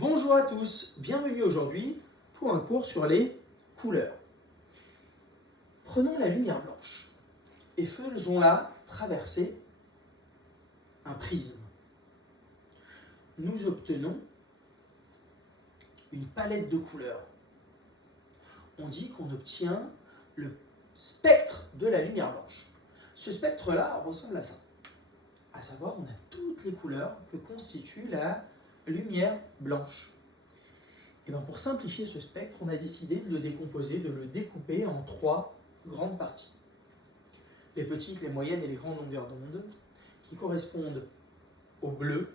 Bonjour à tous, bienvenue aujourd'hui pour un cours sur les couleurs. Prenons la lumière blanche et faisons-la traverser un prisme. Nous obtenons une palette de couleurs. On dit qu'on obtient le spectre de la lumière blanche. Ce spectre-là ressemble à ça. À savoir, on a toutes les couleurs que constitue la lumière blanche. Et bien pour simplifier ce spectre, on a décidé de le décomposer, de le découper en trois grandes parties. Les petites, les moyennes et les grandes longueurs d'onde, qui correspondent au bleu,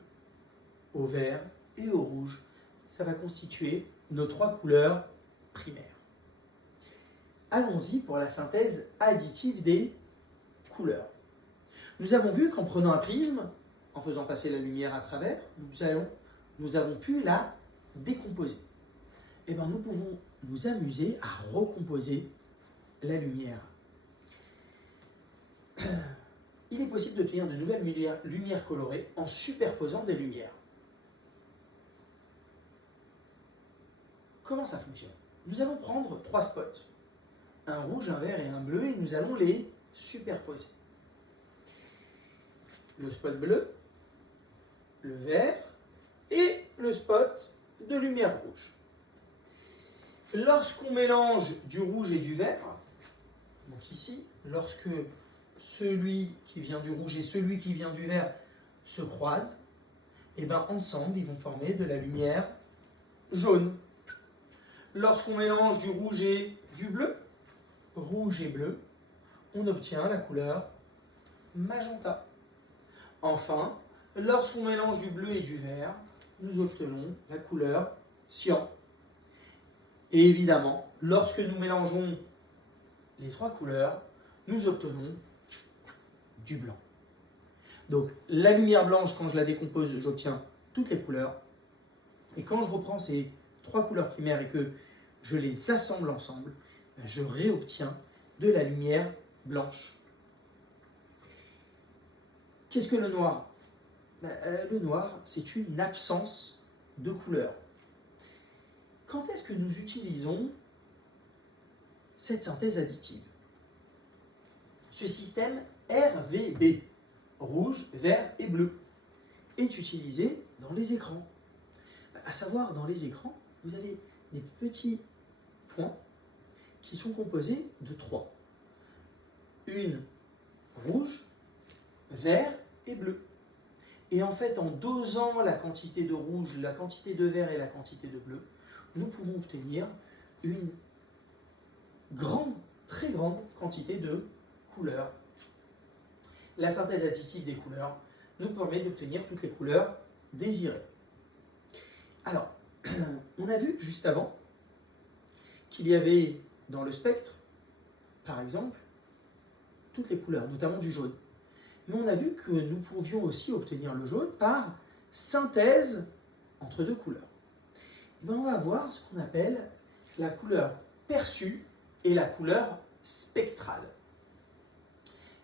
au vert et au rouge. Ça va constituer nos trois couleurs primaires. Allons-y pour la synthèse additive des couleurs. Nous avons vu qu'en prenant un prisme, en faisant passer la lumière à travers, nous avons pu la décomposer. Et bien nous pouvons nous amuser à recomposer la lumière. Il est possible d'obtenir de nouvelles lumières colorées en superposant des lumières. Comment ça fonctionne? Nous allons prendre trois spots, un rouge, un vert et un bleu, et nous allons les superposer. Le spot bleu, le vert et le spot de lumière rouge. Lorsqu'on mélange du rouge et du vert, donc ici, lorsque celui qui vient du rouge et celui qui vient du vert se croisent, et bien ensemble, ils vont former de la lumière jaune. Lorsqu'on mélange du rouge et du bleu, rouge et bleu, on obtient la couleur magenta. Enfin, lorsqu'on mélange du bleu et du vert, nous obtenons la couleur cyan. Et évidemment, lorsque nous mélangeons les trois couleurs, nous obtenons du blanc. Donc la lumière blanche, quand je la décompose, j'obtiens toutes les couleurs. Et quand je reprends ces trois couleurs primaires et que je les assemble ensemble, je réobtiens de la lumière blanche. Qu'est-ce que le noir? Le noir, c'est une absence de couleur. Quand est-ce que nous utilisons cette synthèse additive? Ce système RVB, rouge, vert et bleu, est utilisé dans les écrans. À savoir, dans les écrans, vous avez des petits points qui sont composés de trois. Une rouge, vert et bleu. Et en fait, en dosant la quantité de rouge, la quantité de vert et la quantité de bleu, nous pouvons obtenir une très grande quantité de couleurs. La synthèse additive des couleurs nous permet d'obtenir toutes les couleurs désirées. Alors, on a vu juste avant qu'il y avait dans le spectre, par exemple, toutes les couleurs, notamment du jaune. Mais on a vu que nous pouvions aussi obtenir le jaune par synthèse entre deux couleurs. Et bien on va avoir ce qu'on appelle la couleur perçue et la couleur spectrale.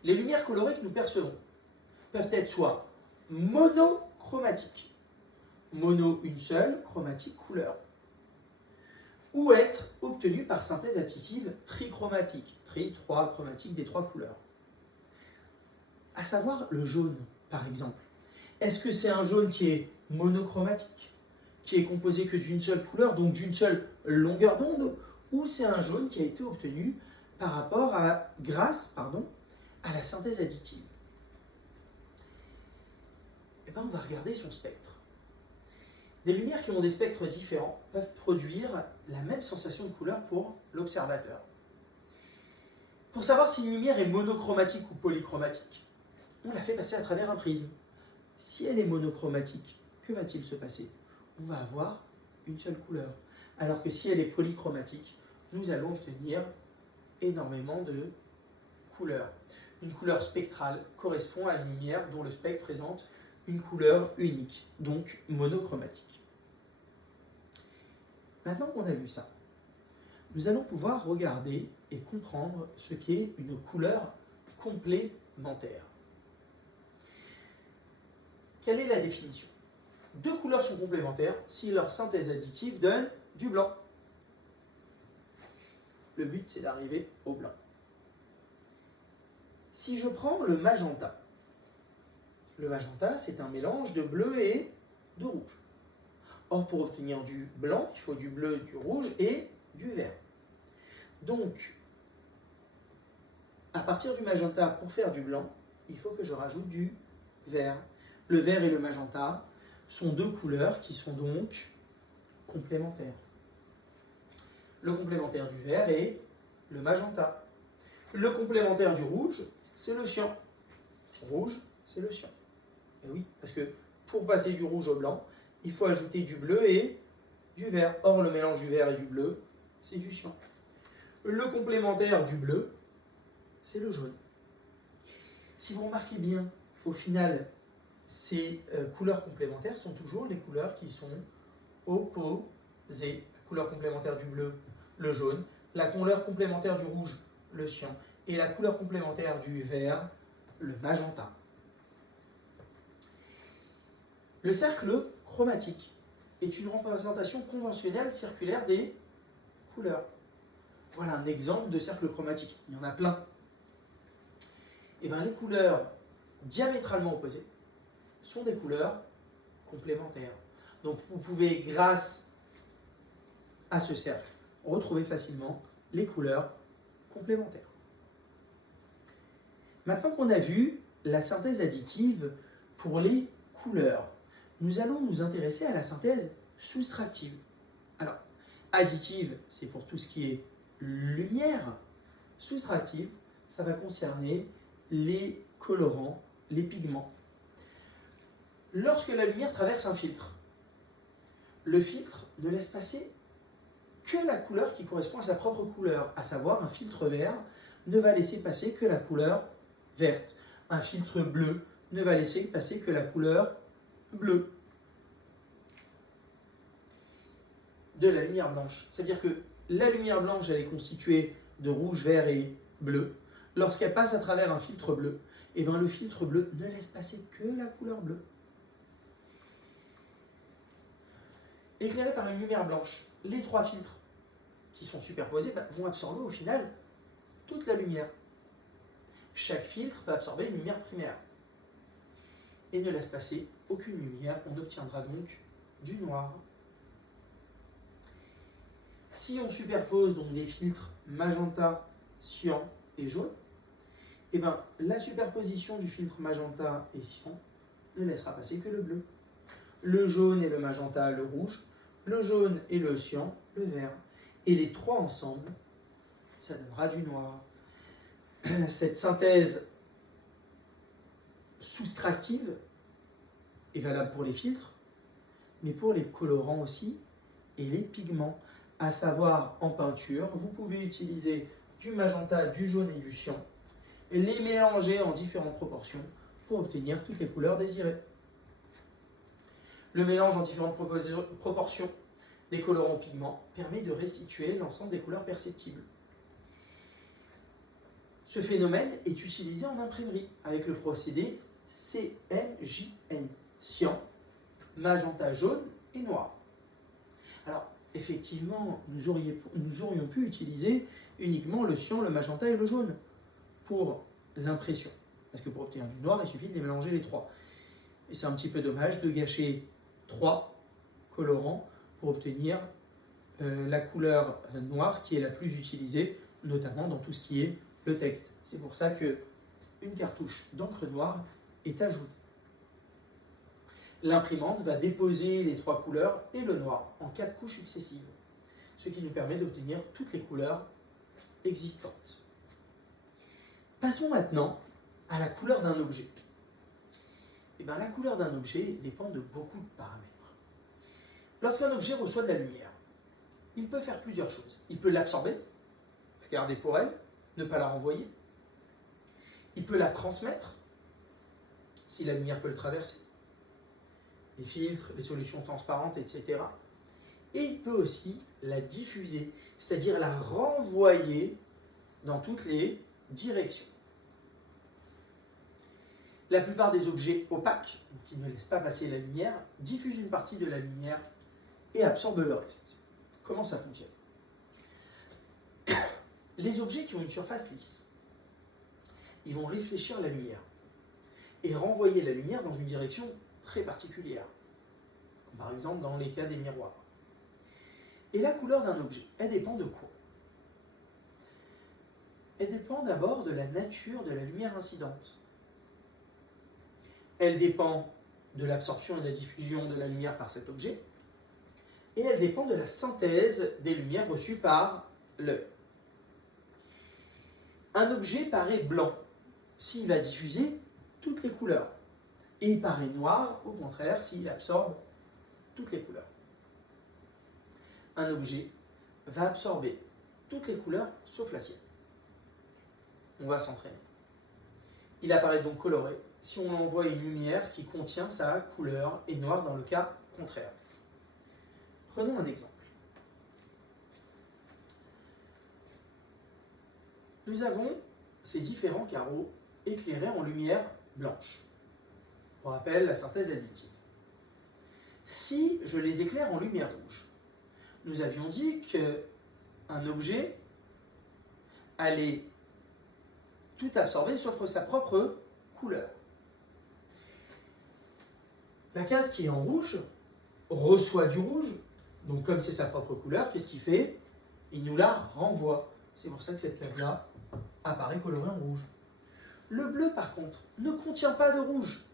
Les lumières colorées que nous percevons peuvent être soit monochromatiques, mono une seule, chromatique couleur, ou être obtenues par synthèse additive trichromatique, trois chromatiques des trois couleurs. À savoir le jaune, par exemple. Est-ce que c'est un jaune qui est monochromatique, qui est composé que d'une seule couleur, donc d'une seule longueur d'onde, ou c'est un jaune qui a été obtenu grâce à la synthèse additive? Eh bien, on va regarder son spectre. Des lumières qui ont des spectres différents peuvent produire la même sensation de couleur pour l'observateur. Pour savoir si une lumière est monochromatique ou polychromatique, on la fait passer à travers un prisme. Si elle est monochromatique, que va-t-il se passer? On va avoir une seule couleur. Alors que si elle est polychromatique, nous allons obtenir énormément de couleurs. Une couleur spectrale correspond à une lumière dont le spectre présente une couleur unique, donc monochromatique. Maintenant qu'on a vu ça, nous allons pouvoir regarder et comprendre ce qu'est une couleur complémentaire. Quelle est la définition? Deux couleurs sont complémentaires si leur synthèse additive donne du blanc. Le but, c'est d'arriver au blanc. Si je prends le magenta, c'est un mélange de bleu et de rouge. Or, pour obtenir du blanc, il faut du bleu, du rouge et du vert. Donc, à partir du magenta, pour faire du blanc, il faut que je rajoute du vert. Le vert et le magenta sont deux couleurs qui sont donc complémentaires. Le complémentaire du vert est le magenta. Le complémentaire du rouge, c'est le cyan. Rouge, c'est le cyan. Et oui, parce que pour passer du rouge au blanc, il faut ajouter du bleu et du vert. Or, le mélange du vert et du bleu, c'est du cyan. Le complémentaire du bleu, c'est le jaune. Si vous remarquez bien, au final, ces couleurs complémentaires sont toujours les couleurs qui sont opposées. La couleur complémentaire du bleu, le jaune. La couleur complémentaire du rouge, le cyan. Et la couleur complémentaire du vert, le magenta. Le cercle chromatique est une représentation conventionnelle circulaire des couleurs. Voilà un exemple de cercle chromatique. Il y en a plein. Et bien, les couleurs diamétralement opposées sont des couleurs complémentaires. Donc, vous pouvez, grâce à ce cercle, retrouver facilement les couleurs complémentaires. Maintenant qu'on a vu la synthèse additive pour les couleurs, nous allons nous intéresser à la synthèse soustractive. Alors, additive, c'est pour tout ce qui est lumière. Soustractive, ça va concerner les colorants, les pigments. Lorsque la lumière traverse un filtre, le filtre ne laisse passer que la couleur qui correspond à sa propre couleur, à savoir un filtre vert ne va laisser passer que la couleur verte. Un filtre bleu ne va laisser passer que la couleur bleue. De la lumière blanche. C'est-à-dire que la lumière blanche, elle est constituée de rouge, vert et bleu. Lorsqu'elle passe à travers un filtre bleu, eh bien le filtre bleu ne laisse passer que la couleur bleue. Éclairé par une lumière blanche, les trois filtres qui sont superposés vont absorber au final toute la lumière. Chaque filtre va absorber une lumière primaire et ne laisse passer aucune lumière. On obtiendra donc du noir. Si on superpose donc des filtres magenta, cyan et jaune, eh ben, la superposition du filtre magenta et cyan ne laissera passer que le bleu. Le jaune et le magenta, le rouge. Le jaune et le cyan, le vert. Et les trois ensemble, ça donnera du noir. Cette synthèse soustractive est valable pour les filtres, mais pour les colorants aussi et les pigments. À savoir, en peinture, vous pouvez utiliser du magenta, du jaune et du cyan, et les mélanger en différentes proportions pour obtenir toutes les couleurs désirées. Le mélange en différentes proportions des colorants pigments permet de restituer l'ensemble des couleurs perceptibles. Ce phénomène est utilisé en imprimerie avec le procédé CMJN, cyan, magenta, jaune et noir. Alors, effectivement, nous aurions pu utiliser uniquement le cyan, le magenta et le jaune pour l'impression. Parce que pour obtenir du noir, il suffit de les mélanger les trois. Et c'est un petit peu dommage de gâcher trois colorants pour obtenir la couleur noire qui est la plus utilisée, notamment dans tout ce qui est le texte. C'est pour ça qu'une cartouche d'encre noire est ajoutée. L'imprimante va déposer les trois couleurs et le noir en 4 couches successives, ce qui nous permet d'obtenir toutes les couleurs existantes. Passons maintenant à la couleur d'un objet. Eh bien, la couleur d'un objet dépend de beaucoup de paramètres. Lorsqu'un objet reçoit de la lumière, il peut faire plusieurs choses. Il peut l'absorber, la garder pour elle, ne pas la renvoyer. Il peut la transmettre, si la lumière peut le traverser. Les filtres, les solutions transparentes, etc. Et il peut aussi la diffuser, c'est-à-dire la renvoyer dans toutes les directions. La plupart des objets opaques, qui ne laissent pas passer la lumière, diffusent une partie de la lumière et absorbent le reste. Comment ça fonctionne? Les objets qui ont une surface lisse, ils vont réfléchir la lumière et renvoyer la lumière dans une direction très particulière, par exemple dans les cas des miroirs. Et la couleur d'un objet, elle dépend de quoi? Elle dépend d'abord de la nature de la lumière incidente. Elle dépend de l'absorption et de la diffusion de la lumière par cet objet, et elle dépend de la synthèse des lumières reçues par l'œil. Un objet paraît blanc s'il va diffuser toutes les couleurs, et il paraît noir, au contraire, s'il absorbe toutes les couleurs. Un objet va absorber toutes les couleurs sauf la sienne. On va s'entraîner. Il apparaît donc coloré si on envoie une lumière qui contient sa couleur et noir dans le cas contraire. Prenons un exemple. Nous avons ces différents carreaux éclairés en lumière blanche. On rappelle la synthèse additive. Si je les éclaire en lumière rouge, nous avions dit qu'un objet allait tout absorber sauf sa propre couleur. La case qui est en rouge reçoit du rouge, donc comme c'est sa propre couleur, qu'est-ce qu'il fait? Il nous la renvoie. C'est pour ça que cette case-là apparaît colorée en rouge. Le bleu, par contre, ne contient pas de rouge.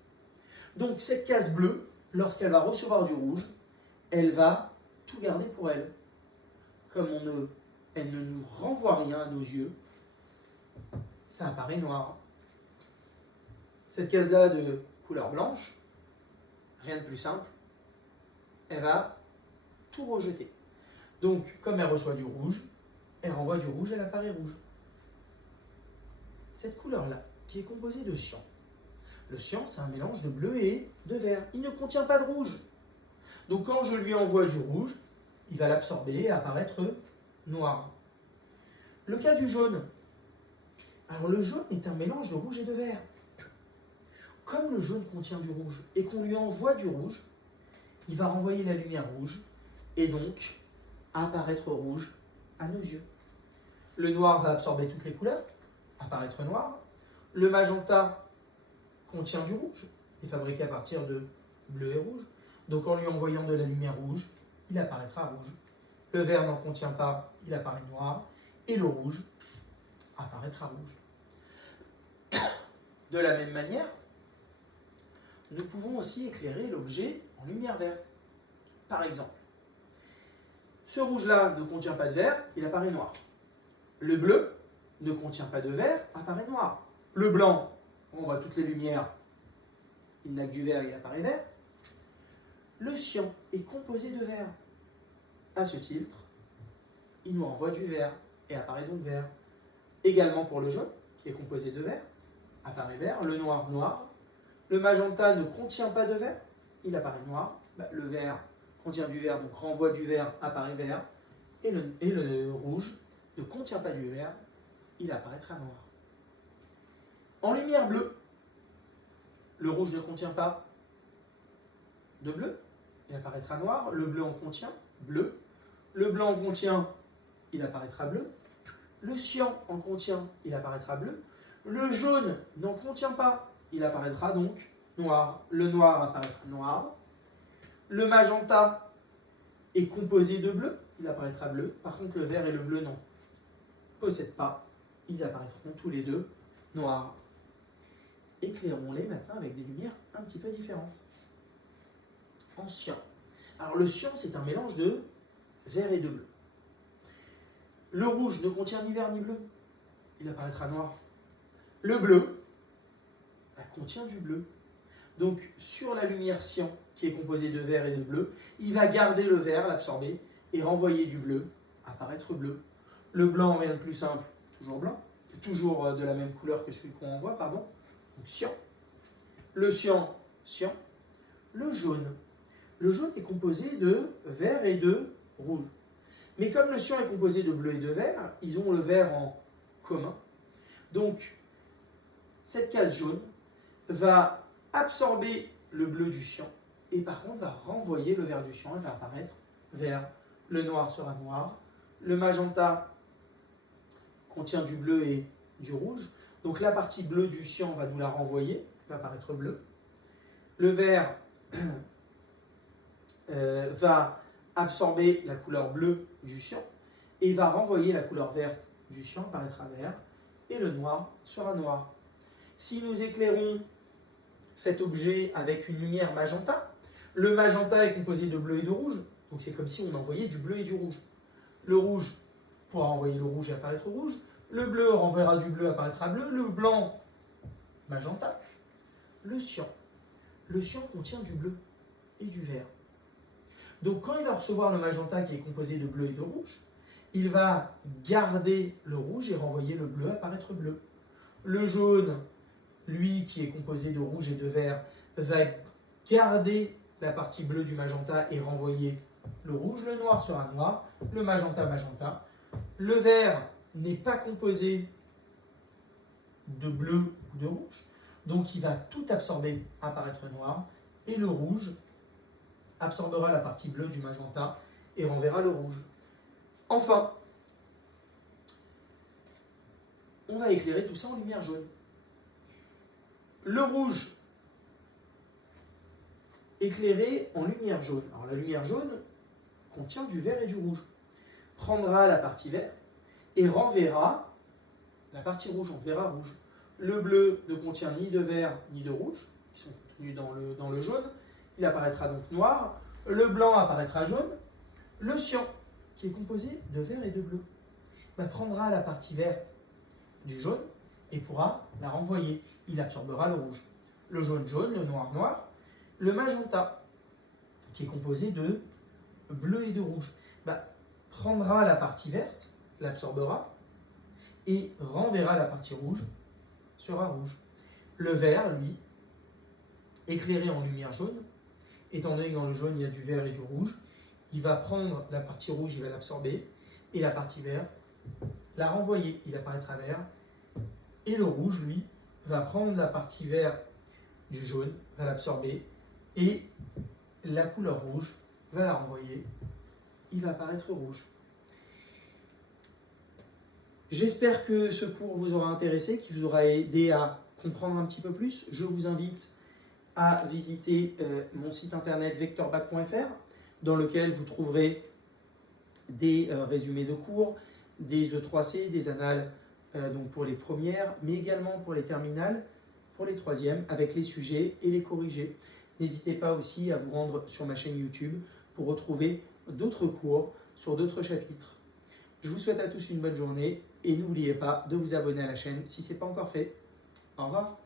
Donc cette case bleue, lorsqu'elle va recevoir du rouge, elle va tout garder pour elle. Comme elle ne nous renvoie rien à nos yeux, ça apparaît noir. Cette case-là de couleur blanche, rien de plus simple, elle va tout rejeter. Donc, comme elle reçoit du rouge, elle renvoie du rouge, elle apparaît rouge. Cette couleur-là, qui est composée de cyan, le cyan, c'est un mélange de bleu et de vert. Il ne contient pas de rouge. Donc, quand je lui envoie du rouge, il va l'absorber et apparaître noir. Le cas du jaune. Alors, le jaune est un mélange de rouge et de vert. Comme le jaune contient du rouge et qu'on lui envoie du rouge, il va renvoyer la lumière rouge et donc apparaître rouge à nos yeux. Le noir va absorber toutes les couleurs, apparaître noir. Le magenta contient du rouge, est fabriqué à partir de bleu et rouge. Donc en lui envoyant de la lumière rouge, il apparaîtra rouge. Le vert n'en contient pas, il apparaît noir. Et le rouge apparaîtra rouge. De la même manière, nous pouvons aussi éclairer l'objet en lumière verte. Par exemple, ce rouge-là ne contient pas de vert, il apparaît noir. Le bleu ne contient pas de vert, apparaît noir. Le blanc, on voit toutes les lumières, il n'a que du vert, il apparaît vert. Le cyan est composé de vert. À ce titre, il nous renvoie du vert et apparaît donc vert. Également pour le jaune, qui est composé de vert, apparaît vert. Le noir, noir. Le magenta ne contient pas de vert, il apparaît noir. Le vert contient du vert, donc renvoie du vert, apparaît vert. Et le rouge ne contient pas du vert, il apparaîtra noir. En lumière bleue, le rouge ne contient pas de bleu, il apparaîtra noir. Le bleu en contient, bleu. Le blanc en contient, il apparaîtra bleu. Le cyan en contient, il apparaîtra bleu. Le jaune n'en contient pas, il apparaîtra donc noir. Le noir apparaîtra noir. Le magenta est composé de bleu, il apparaîtra bleu. Par contre, le vert et le bleu n'en possèdent pas, ils apparaîtront tous les deux noirs. Éclairons-les maintenant avec des lumières un petit peu différentes. En cyan. Alors le cyan, c'est un mélange de vert et de bleu. Le rouge ne contient ni vert ni bleu, il apparaîtra noir. Le bleu contient du bleu. Donc sur la lumière cyan, qui est composée de vert et de bleu, il va garder le vert, l'absorber, et renvoyer du bleu, apparaître bleu. Le blanc, rien de plus simple, toujours blanc, toujours de la même couleur que celui qu'on envoie, pardon. Donc cyan. Le cyan, cyan. Le jaune. Le jaune est composé de vert et de rouge. Mais comme le cyan est composé de bleu et de vert, ils ont le vert en commun. Donc, cette case jaune va absorber le bleu du cyan et par contre va renvoyer le vert du cyan. Il va apparaître vert. Le noir sera noir. Le magenta contient du bleu et du rouge. Donc la partie bleue du cyan va nous la renvoyer, va apparaître bleu. Le vert va absorber la couleur bleue du cyan et va renvoyer la couleur verte du cyan, apparaîtra vert. Et le noir sera noir. Si nous éclairons cet objet avec une lumière magenta, le magenta est composé de bleu et de rouge, donc c'est comme si on envoyait du bleu et du rouge. Le rouge pourra envoyer le rouge et apparaître rouge, le bleu renverra du bleu, apparaîtra bleu, le blanc, magenta, le cyan. Le cyan contient du bleu et du vert. Donc quand il va recevoir le magenta qui est composé de bleu et de rouge, il va garder le rouge et renvoyer le bleu, apparaître bleu. Le jaune, lui, qui est composé de rouge et de vert, va garder la partie bleue du magenta et renvoyer le rouge. Le noir sera noir, le magenta, magenta. Le vert n'est pas composé de bleu ou de rouge, donc il va tout absorber, apparaître noir. Et le rouge absorbera la partie bleue du magenta et renverra le rouge. Enfin, on va éclairer tout ça en lumière jaune. Le rouge éclairé en lumière jaune. Alors la lumière jaune contient du vert et du rouge. Prendra la partie vert et renverra la partie rouge, on verra rouge. Le bleu ne contient ni de vert ni de rouge, qui sont contenus dans le jaune. Il apparaîtra donc noir. Le blanc apparaîtra jaune. Le cyan, qui est composé de vert et de bleu, prendra la partie verte du jaune et pourra la renvoyer. Il absorbera le rouge. Le jaune, jaune, le noir, noir. Le magenta, qui est composé de bleu et de rouge, prendra la partie verte, l'absorbera et renverra la partie rouge, sera rouge. Le vert, lui, éclairé en lumière jaune, étant donné que dans le jaune il y a du vert et du rouge, il va prendre la partie rouge, il va l'absorber, et la partie verte, la renvoyer, il apparaîtra vert. Et le rouge, lui, va prendre la partie verte du jaune, va l'absorber, et la couleur rouge va la renvoyer, il va apparaître rouge. J'espère que ce cours vous aura intéressé, qu'il vous aura aidé à comprendre un petit peu plus. Je vous invite à visiter mon site internet vectorbac.fr, dans lequel vous trouverez des résumés de cours, des E3C, des annales donc pour les premières, mais également pour les terminales, pour les troisièmes, avec les sujets et les corrigés. N'hésitez pas aussi à vous rendre sur ma chaîne YouTube pour retrouver d'autres cours sur d'autres chapitres. Je vous souhaite à tous une bonne journée et n'oubliez pas de vous abonner à la chaîne si ce n'est pas encore fait. Au revoir.